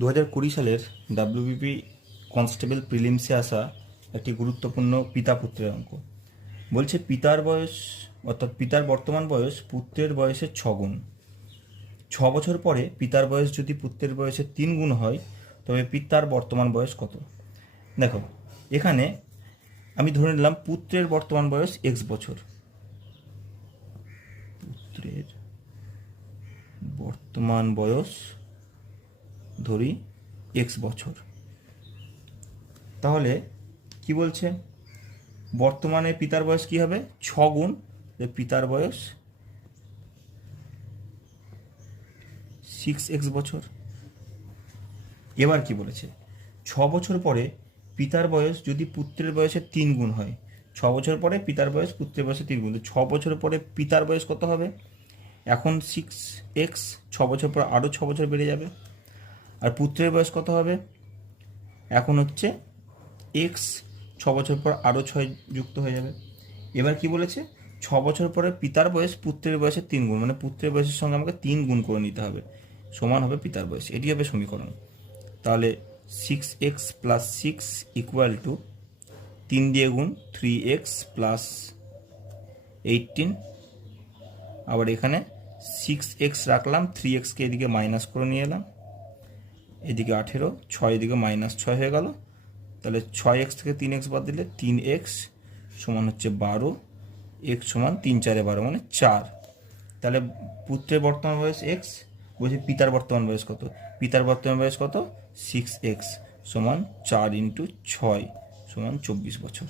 2020 সালের WBP constable প্রিলিমসে আসা একটি গুরুত্বপূর্ণ পিতা পুত্রের অঙ্ক। বলছে পিতার বয়স অর্থাৎ পিতার বর্তমান বয়স পুত্রের বয়সের 6 গুণ। 6 বছর পরে পিতার বয়স যদি পুত্রের বয়সের 3 গুণ হয় তবে পিতার বর্তমান বয়স কত? দেখো, এখানে আমি ধরে নিলাম পুত্রের বর্তমান বয়স x বছর। পুত্রের বর্তমান বয়স ধরি x বছর। তাহলে কি বলছে, বর্তমানে পিতার বয়স কি হবে? 6 গুণ পিতার বয়স 6x বছর। এবার কি বলেছে, 6 বছর পরে পিতার বয়স যদি পুত্রের বয়সের 3 গুণ হয়। 6 বছর পরে পিতার বয়স পুত্রের বয়সের 3 গুণ। 6 বছর পরে পিতার বয়স কত হবে? এখন 6x, 6 বছর পর আরও 6 বছর বেড়ে যাবে। আর পুত্রের বয়স কত হবে? এখন হচ্ছে x, 6 বছর পর আরও 6 যুক্ত হয়ে যাবে। এবার কি বলেছে, 6 বছর পরে পিতার বয়স পুত্রের বয়সের 3 গুণ, মানে পুত্রের বয়সের সঙ্গে আমাকে 3 গুণ করে নিতে হবে, সমান হবে পিতার বয়স। এটি হবে সমীকরণ। তাহলে 6x প্লাস 6 ইকুয়াল টু 3 দিয়ে গুণ 3x প্লাস 18। আবার এখানে 6x রাখলাম, 3xকে এদিকে মাইনাস করে নিয়ে এলাম, এদিকে 18, 6 এদিকে -6 হয়ে গেল। তাহলে 6x থেকে 3x বাদ দিলে 3x সমান হচ্ছে 12, x সমান 3 4 12 মানে 4। তাহলে পুত্রের বর্তমান বয়স x, বলছি পিতার বর্তমান বয়স কত? পিতার বর্তমান বয়স কত? 6x সমান 4 × 6 সমান 24 বছর।